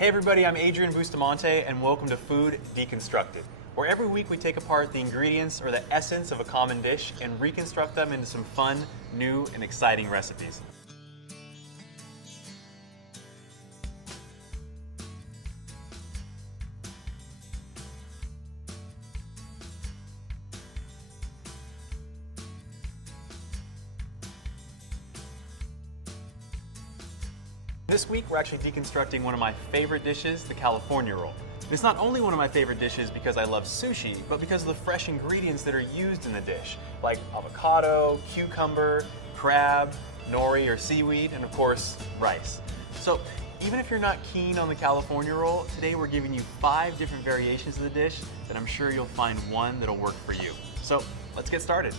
Hey everybody, I'm Adrian Bustamante and welcome to Food Deconstructed, where every week we take apart the ingredients or the essence of a common dish and reconstruct them into some fun, new, and exciting recipes. This week we're actually deconstructing one of my favorite dishes, the California roll. It's not only one of my favorite dishes because I love sushi, but because of the fresh ingredients that are used in the dish, like avocado, cucumber, crab, nori or seaweed, and of course, rice. So even if you're not keen on the California roll, today we're giving you 5 different variations of the dish that I'm sure you'll find one that'll work for you. So let's get started.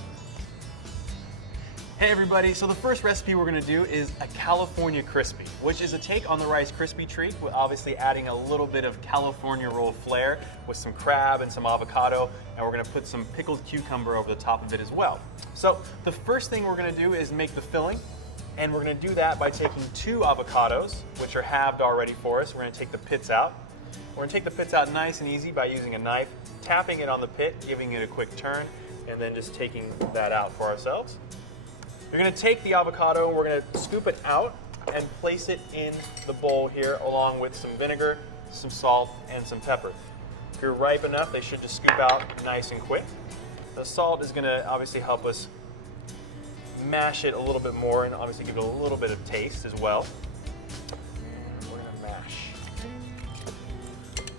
Hey everybody, so the first recipe we're going to do is a California Crispy, which is a take on the Rice Krispie treat, with obviously adding a little bit of California roll flair with some crab and some avocado, and we're going to put some pickled cucumber over the top of it as well. So the first thing we're going to do is make the filling, and we're going to do that by taking 2 avocados, which are halved already for us. We're going to take the pits out. We're going to take the pits out nice and easy by using a knife, tapping it on the pit, giving it a quick turn, and then just taking that out for ourselves. You're going to take the avocado, we're going to scoop it out and place it in the bowl here along with some vinegar, some salt, and some pepper. If you're ripe enough, they should just scoop out nice and quick. The salt is going to obviously help us mash it a little bit more and obviously give it a little bit of taste as well. And we're going to mash.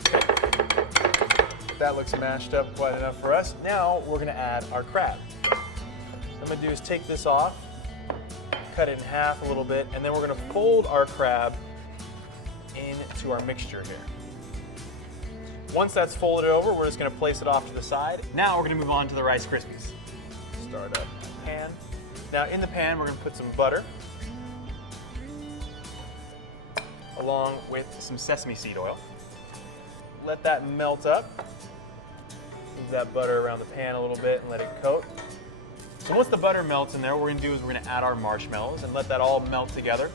Okay. That looks mashed up quite enough for us. Now we're going to add our crab. What I'm going to do is take this off, cut it in half a little bit, and then we're going to fold our crab into our mixture here. Once that's folded over, we're just going to place it off to the side. Now we're going to move on to the Rice Krispies. Start up the pan. Now in the pan, we're going to put some butter, along with some sesame seed oil. Let that melt up. Move that butter around the pan a little bit and let it coat. So once the butter melts in there, what we're going to do is we're going to add our marshmallows and let that all melt together.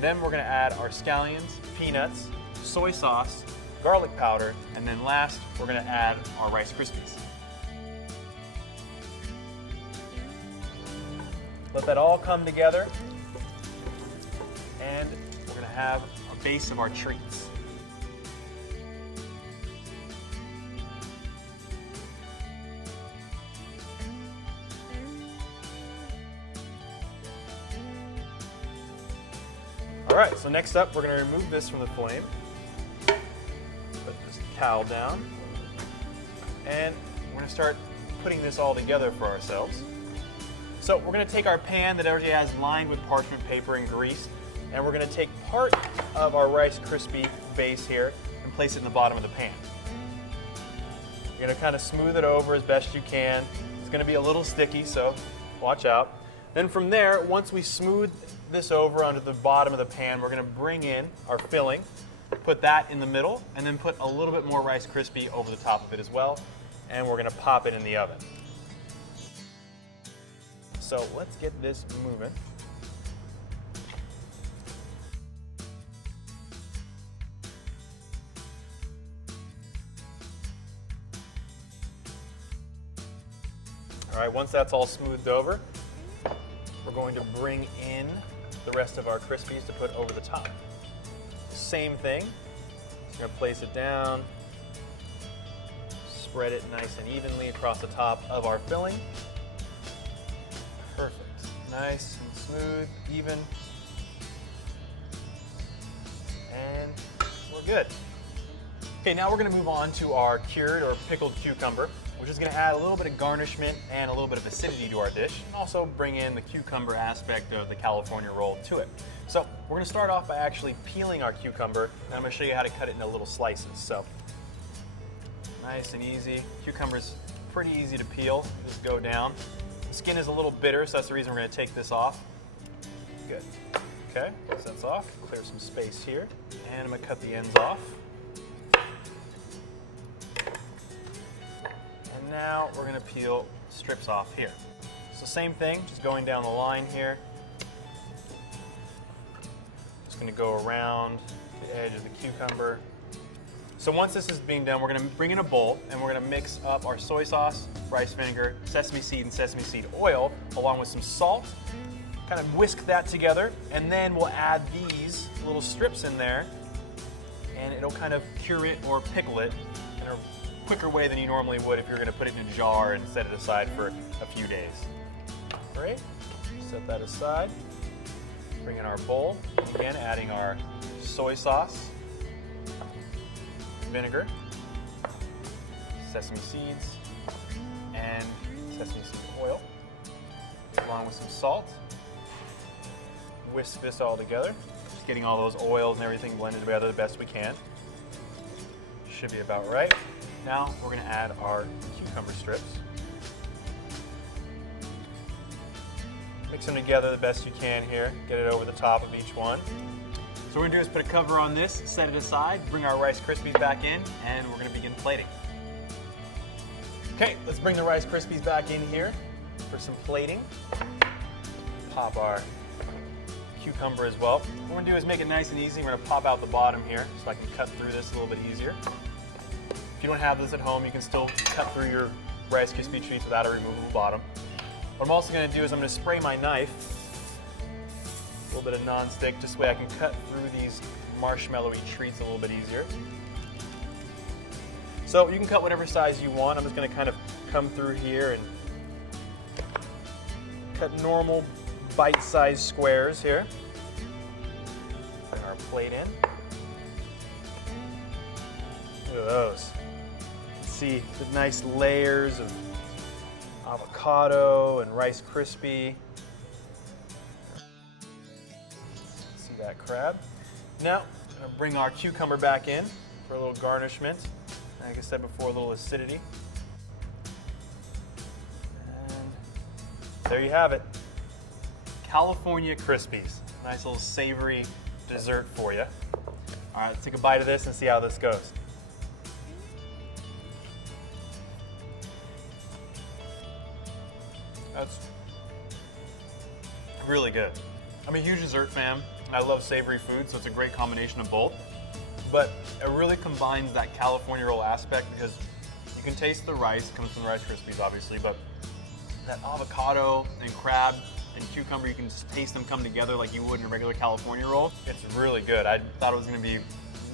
Then we're going to add our scallions, peanuts, soy sauce, garlic powder, and then last, we're going to add our Rice Krispies. Let that all come together, and we're going to have a base of our treats. All right, so next up, we're going to remove this from the flame. Put this towel down. And we're going to start putting this all together for ourselves. So we're going to take our pan that already has lined with parchment paper and grease, and we're going to take part of our Rice Krispie base here and place it in the bottom of the pan. You're going to kind of smooth it over as best you can. It's going to be a little sticky, so watch out. Then from there, once we smooth this over onto the bottom of the pan, we're going to bring in our filling, put that in the middle, and then put a little bit more Rice Krispie over the top of it as well, and we're going to pop it in the oven. So let's get this moving. All right, once that's all smoothed over, we're going to bring in the rest of our Krispies to put over the top. Same thing. Just going to place it down, spread it nice and evenly across the top of our filling. Perfect. Nice and smooth, even. And we're good. Okay, now we're going to move on to our cured or pickled cucumber, which is going to add a little bit of garnishment and a little bit of acidity to our dish, and also bring in the cucumber aspect of the California roll to it. So we're going to start off by actually peeling our cucumber, and I'm going to show you how to cut it into little slices. So nice and easy. Cucumber's pretty easy to peel. Just go down. The skin is a little bitter, so that's the reason we're going to take this off. Good. Okay, so that's off. Clear some space here, and I'm going to cut the ends off. Now we're going to peel strips off here. So same thing, just going down the line here. going to go around the edge of the cucumber. So once this is being done, we're going to bring in a bowl and we're going to mix up our soy sauce, rice vinegar, sesame seed and sesame seed oil, along with some salt. Kind of whisk that together, and then we'll add these little strips in there, and it'll kind of cure it or pickle it in a quicker way than you normally would if you're going to put it in a jar and set it aside for a few days. Great. Set that aside. Bring in our bowl. Again, adding our soy sauce, vinegar, sesame seeds, and sesame seed oil, along with some salt. Whisk this all together, just getting all those oils and everything blended together the best we can. Should be about right. Now we're going to add our cucumber strips. Mix them together the best you can here. Get it over the top of each one. So what we're going to do is put a cover on this, set it aside, bring our Rice Krispies back in, and we're going to begin plating. Okay, let's bring the Rice Krispies back in here for some plating. Pop our cucumber as well. What we're going to do is make it nice and easy. We're going to pop out the bottom here so I can cut through this a little bit easier. If you don't have this at home, you can still cut through your Rice Krispie treats without a removable bottom. What I'm also going to do is I'm going to spray my knife, a little bit of non-stick, just so I can cut through these marshmallowy treats a little bit easier. So you can cut whatever size you want. I'm just going to kind of come through here and cut normal bite-sized squares here. Bring our plate in. Look at those. You can see the nice layers of avocado and Rice Krispie. See that crab? Now, I'm going to bring our cucumber back in for a little garnishment. Like I said before, a little acidity. And there you have it. California Krispies. Nice little savory dessert for you. All right, let's take a bite of this and see how this goes. That's really good. I'm a huge dessert fan. I love savory food, so it's a great combination of both. But it really combines that California roll aspect because you can taste the rice, it comes from the Rice Krispies obviously, but that avocado and crab and cucumber, you can just taste them come together like you would in a regular California roll. It's really good. I thought it was going to be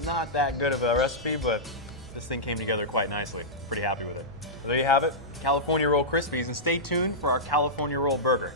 not that good of a recipe, but this thing came together quite nicely. Pretty happy with it. So there you have it, California Roll Krispies, and stay tuned for our California Roll Burger.